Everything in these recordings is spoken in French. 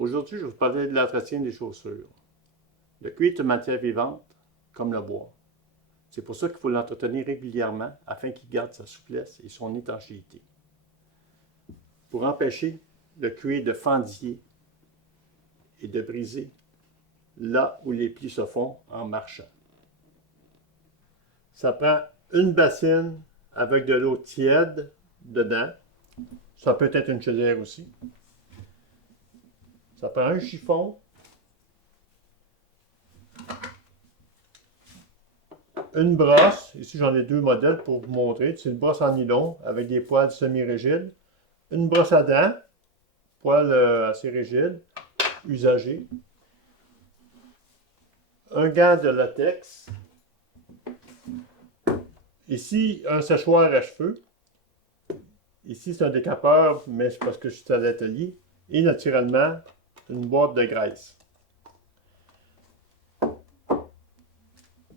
Aujourd'hui, je vais vous parler de l'entretien des chaussures. Le cuir est une matière vivante, comme le bois. C'est pour ça qu'il faut l'entretenir régulièrement afin qu'il garde sa souplesse et son étanchéité. Pour empêcher le cuir de fendiller et de briser là où les plis se font en marchant. Ça prend une bassine avec de l'eau tiède dedans. Ça peut être une chaudière aussi. Ça prend un chiffon, une brosse. Ici, j'en ai deux modèles pour vous montrer. C'est une brosse en nylon avec des poils semi-rigides. Une brosse à dents, poils assez rigides, usagés. Un gant de latex. Ici, un séchoir à cheveux. Ici, c'est un décapeur, mais c'est parce que je suis à l'atelier. Et naturellement, une boîte de graisse.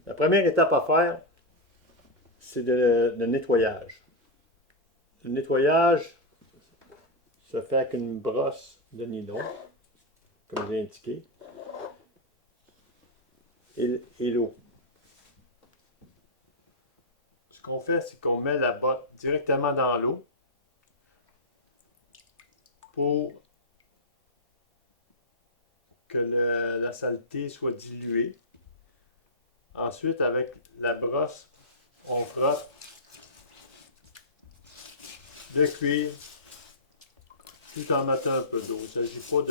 La première étape à faire, c'est le nettoyage. Le nettoyage se fait avec une brosse de nylon, comme j'ai indiqué, et l'eau. Ce qu'on fait, c'est qu'on met la botte directement dans l'eau pour que la saleté soit diluée. Ensuite, avec la brosse, on frotte le cuir tout en mettant un peu d'eau. Il ne s'agit pas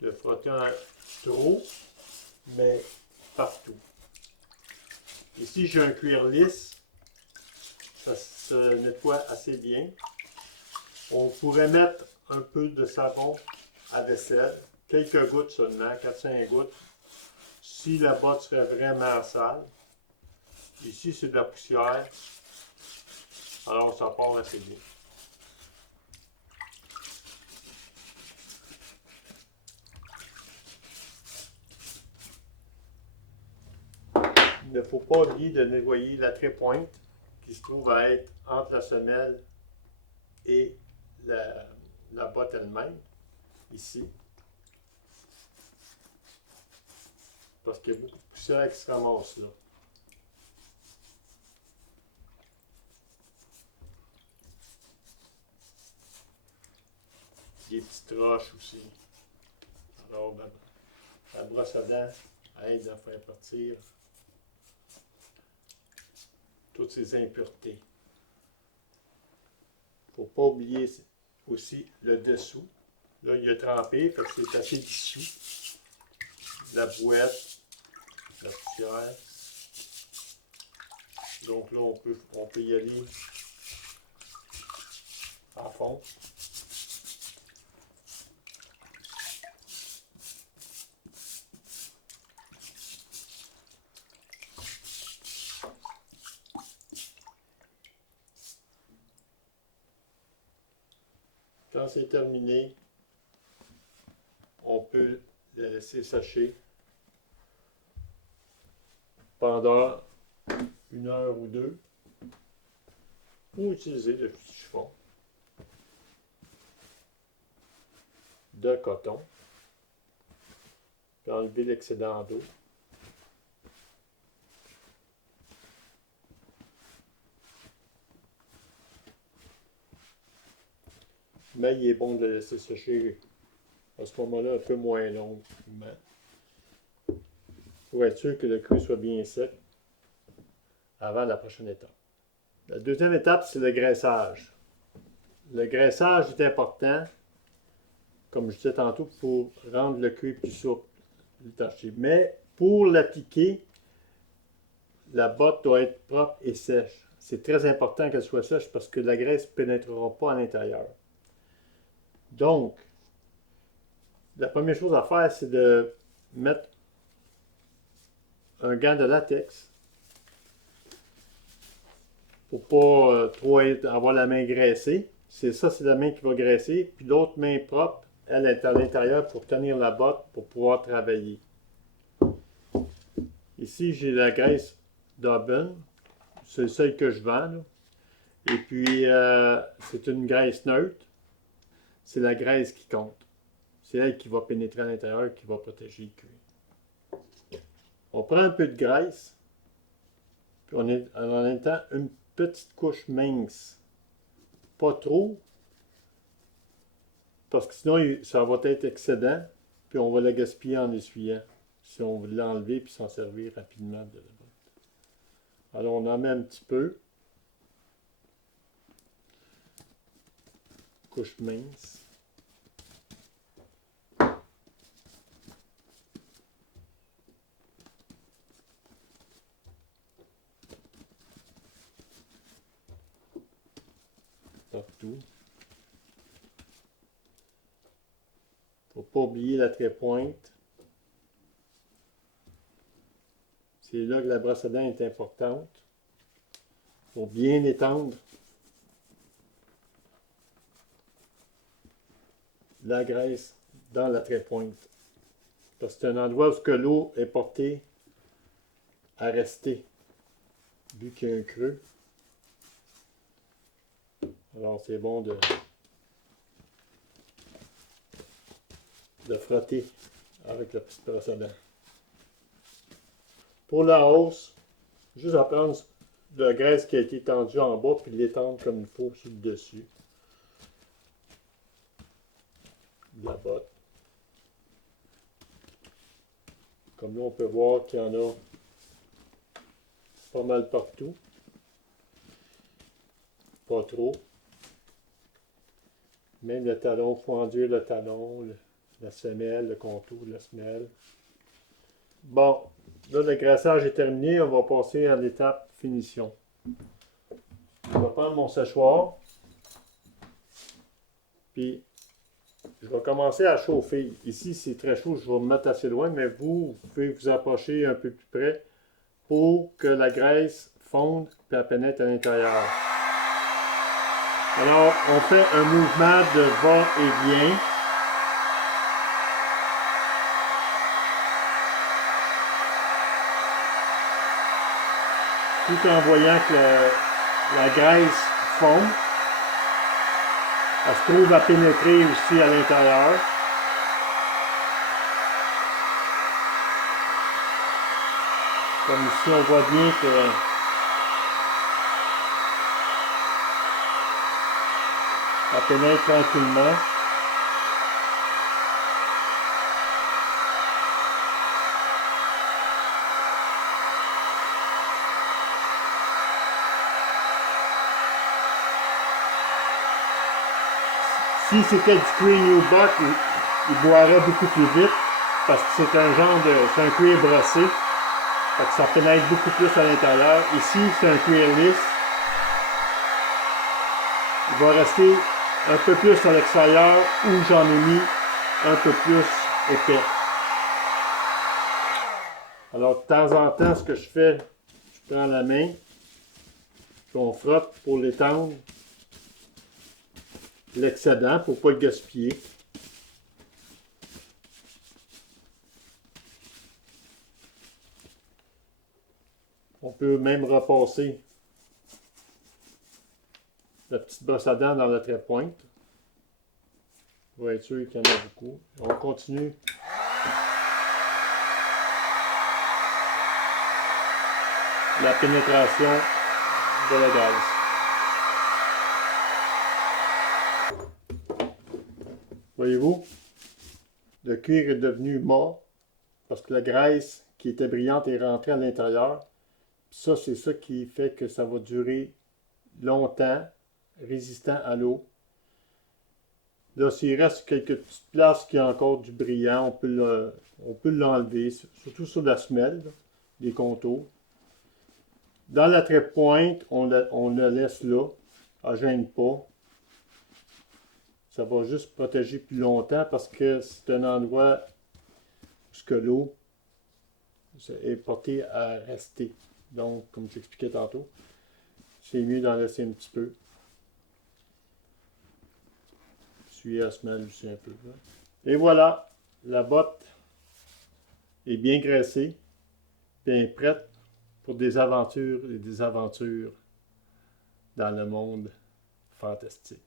de frotter trop, mais partout. Ici, j'ai un cuir lisse. Ça se nettoie assez bien. On pourrait mettre un peu de savon à vaisselle, quelques gouttes seulement, 4-5 gouttes, si la botte serait vraiment sale. Ici, c'est de la poussière, alors ça part assez bien. Il ne faut pas oublier de nettoyer la trépointe qui se trouve à être entre la semelle et la botte elle-même, ici. Parce qu'il y a beaucoup de poussière qui se ramasse là. Des petites roches aussi. Alors, ben, la brosse à dents aide à faire partir toutes ces impuretés. Il ne faut pas oublier aussi le dessous. Là, il a trempé, fait que c'est assez dissous. La bouette, la poussière. Donc là, on peut y aller à fond. Quand c'est terminé, on peut la laisser sécher pendant 1 heure ou 2, ou utiliser le petit chiffon de coton, puis enlever l'excédent d'eau. Mais il est bon de le laisser sécher à ce moment-là un peu moins longuement pour être sûr que le cuir soit bien sec avant la prochaine étape. La deuxième étape, c'est le graissage. Le graissage est important, comme je disais tantôt, pour rendre le cuir plus souple, mais pour l'appliquer, la botte doit être propre et sèche. C'est très important qu'elle soit sèche parce que la graisse ne pénétrera pas à l'intérieur. Donc, la première chose à faire, c'est de mettre un gant de latex pour pas trop avoir la main graissée. C'est la main qui va graisser. Puis l'autre main propre, elle est à l'intérieur pour tenir la botte pour pouvoir travailler. Ici, j'ai la graisse d'Auburn. C'est celle que je vends, là. Et puis, c'est une graisse neutre. C'est la graisse qui compte. c'est elle qui va pénétrer à l'intérieur, qui va protéger le cuir. On prend un peu de graisse, puis on est en même temps une petite couche mince. Pas trop, parce que sinon ça va être excédent, puis on va la gaspiller en essuyant. Si on veut l'enlever puis s'en servir rapidement de la botte. Alors on en met un petit peu. Couche mince. Partout. Faut pas oublier la trait-pointe. C'est là que la brosse à dents est importante. Pour bien étendre la graisse dans la trait-pointe. Parce que c'est un endroit où l'eau est portée à rester, vu qu'il y a un creux. Alors c'est bon de frotter avec la petite brosse à dents. Pour la hausse, juste à prendre de la graisse qui a été tendue en bas puis l'étendre comme il faut sur le dessus de la botte. Comme là, on peut voir qu'il y en a pas mal partout. Pas trop. Même le talon, il faut enduire le talon, la semelle, le contour de la semelle. Bon, là, le graissage est terminé. On va passer à l'étape finition. Je vais prendre mon séchoir. Puis, je vais commencer à chauffer. Ici, c'est très chaud. Je vais me mettre assez loin, mais vous pouvez vous approcher un peu plus près pour que la graisse fonde et pénètre à l'intérieur. Alors, on fait un mouvement de va-et-vient. Tout en voyant que la graisse fond. Elle se trouve à pénétrer aussi à l'intérieur. Comme ici, on voit bien que elle pénètre tranquillement. Si c'était du cuir Nubuck, il boirait beaucoup plus vite parce que c'est un genre de. C'est un cuir brossé. Fait que ça pénètre beaucoup plus à l'intérieur. Ici, c'est un cuir lisse. Il va rester un peu plus à l'extérieur où j'en ai mis un peu plus épais. Alors, de temps en temps, ce que je fais, je prends la main, puis on frotte pour l'étendre. L'excédent pour ne pas le gaspiller. On peut même repasser la petite brosse à dents dans la trait-pointe pour être sûr qu'il y en a beaucoup. On continue. La pénétration de la graisse. Voyez-vous, le cuir est devenu mort parce que la graisse qui était brillante est rentrée à l'intérieur. Ça, c'est ça qui fait que ça va durer longtemps, résistant à l'eau. Là, s'il reste quelques petites places qui ont encore du brillant, on peut l'enlever, surtout sur la semelle, les contours. Dans la trait-pointe, on le laisse là, ça ne gêne pas. Ça va juste protéger plus longtemps parce que c'est un endroit où l'eau est portée à rester. Donc, comme j'expliquais tantôt, c'est mieux d'en laisser un petit peu. Essuyer la semelle aussi un peu. Là. Et voilà, la botte est bien graissée, bien prête pour des aventures et des aventures dans le monde fantastique.